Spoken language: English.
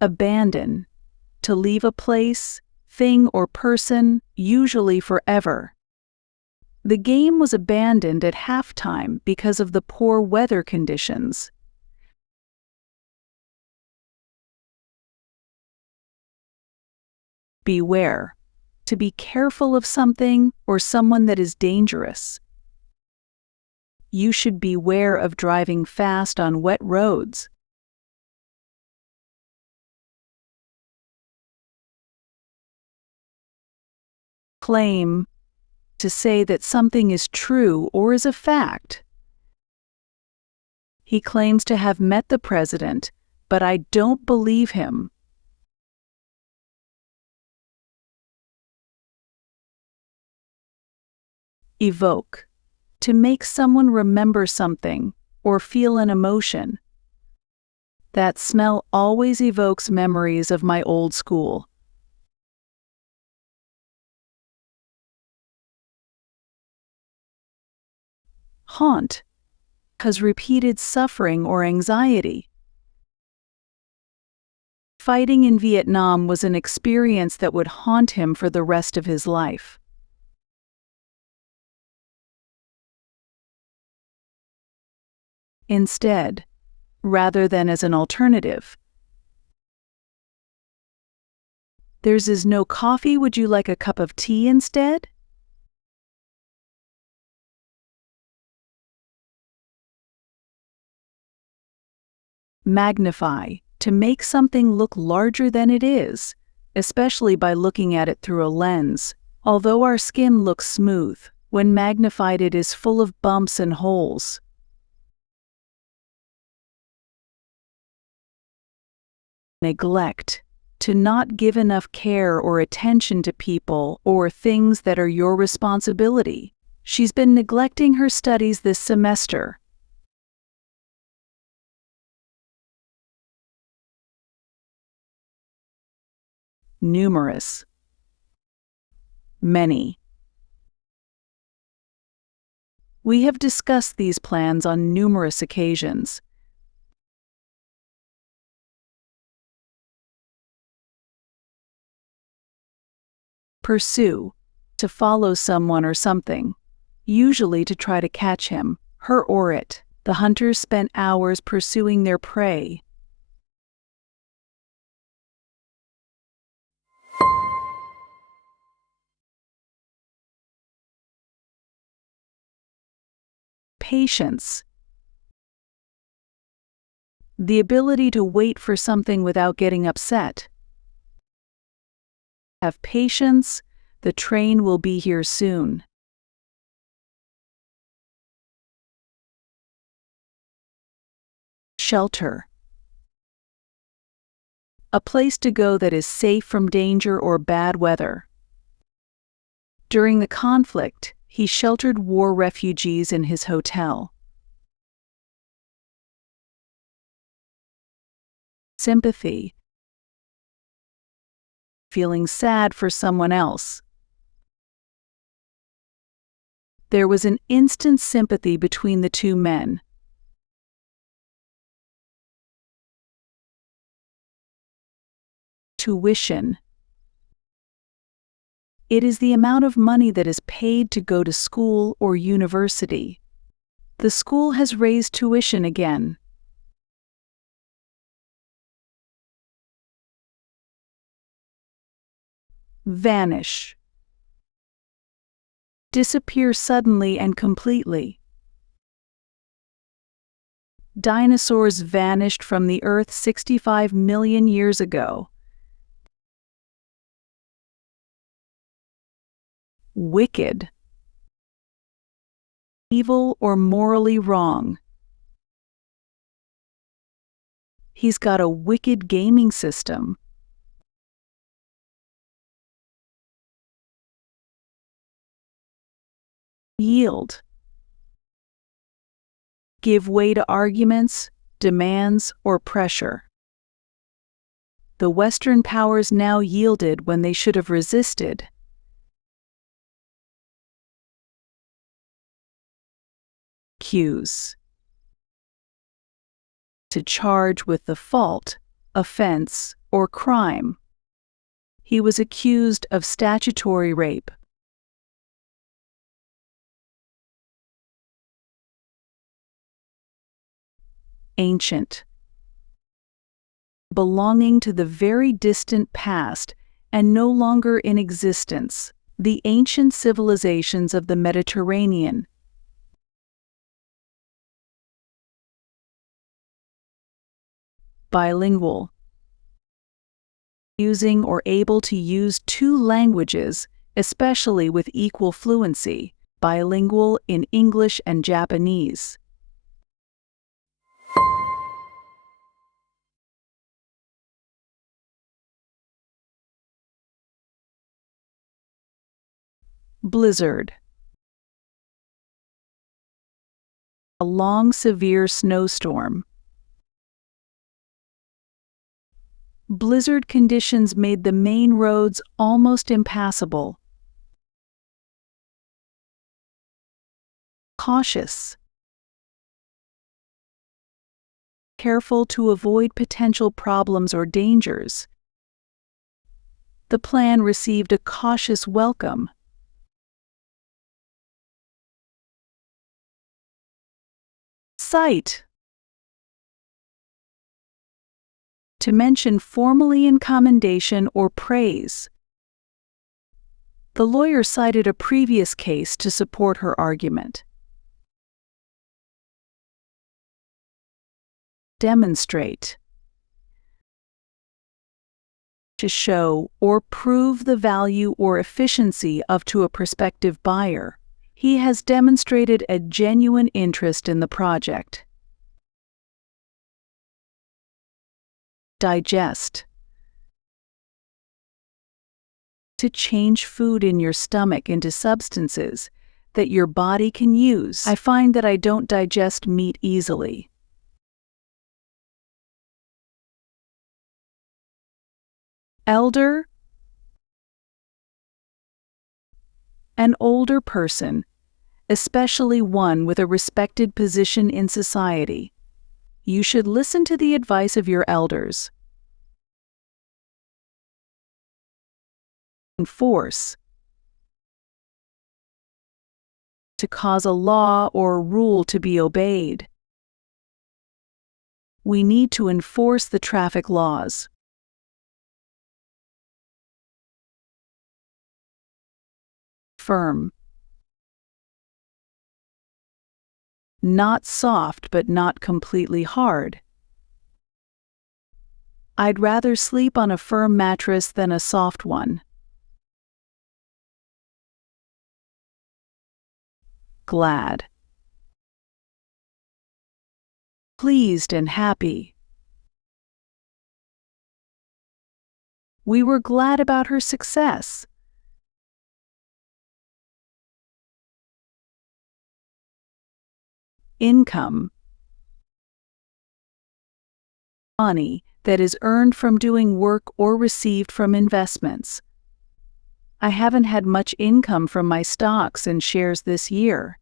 Abandon. To leave a place, thing, or person, usually forever. The game was abandoned at halftime because of the poor weather conditions. Beware. To be careful of something or someone that is dangerous. You should beware of driving fast on wet roads. Claim. To say that something is true or is a fact. He claims to have met the president, but I don't believe him. Evoke. To make someone remember something or feel an emotion. That smell always evokes memories of my old school. Haunt. Cause repeated suffering or anxiety. Fighting in Vietnam was an experience that would haunt him for the rest of his life. Instead, rather than as an alternative. Theirs is no coffee, would you like a cup of tea instead? Magnify. To make something look larger than it is, especially by looking at it through a lens. Although our skin looks smooth, when magnified it is full of bumps and holes. Neglect. To not give enough care or attention to people or things that are your responsibility. She's been neglecting her studies this semester. Numerous. Many. We have discussed these plans on numerous occasions. Pursue. To follow someone or something, usually to try to catch him, her, or it. The hunters spent hours pursuing their prey. Patience. The ability to wait for something without getting upset. Have patience, the train will be here soon. Shelter. A place to go that is safe from danger or bad weather. During the conflict, he sheltered war refugees in his hotel. Sympathy. Feeling sad for someone else. There was an instant sympathy between the two men. Tuition. It is the amount of money that is paid to go to school or university. The school has raised tuition again. Vanish. Disappear suddenly and completely. Dinosaurs vanished from the Earth 65 million years ago. Wicked. Evil or morally wrong. He's got a wicked gaming system. Yield. Give way to arguments, demands, or pressure. The Western powers now yielded when they should have resisted. Accuse. To charge with the fault, offense, or crime. He was accused of statutory rape. Ancient. Belonging to the very distant past and no longer in existence, the ancient civilizations of the Mediterranean. Bilingual. Using or able to use two languages, especially with equal fluency, bilingual in English and Japanese. Blizzard. A long, severe snowstorm. Blizzard conditions made the main roads almost impassable. Cautious. Careful to avoid potential problems or dangers. The plan received a cautious welcome. Cite. To mention formally in commendation or praise. The lawyer cited a previous case to support her argument. Demonstrate. To show or prove the value or efficiency of to a prospective buyer. He has demonstrated a genuine interest in the project. Digest. To change food in your stomach into substances that your body can use. I find that I don't digest meat easily. Elder. An older person, especially one with a respected position in society. You should listen to the advice of your elders. Enforce. To cause a law or rule to be obeyed. We need to enforce the traffic laws. Firm. Not soft but not completely hard. I'd rather sleep on a firm mattress than a soft one. Glad. Pleased and happy. We were glad about her success. Income. Money that is earned from doing work or received from investments. I haven't had much income from my stocks and shares this year.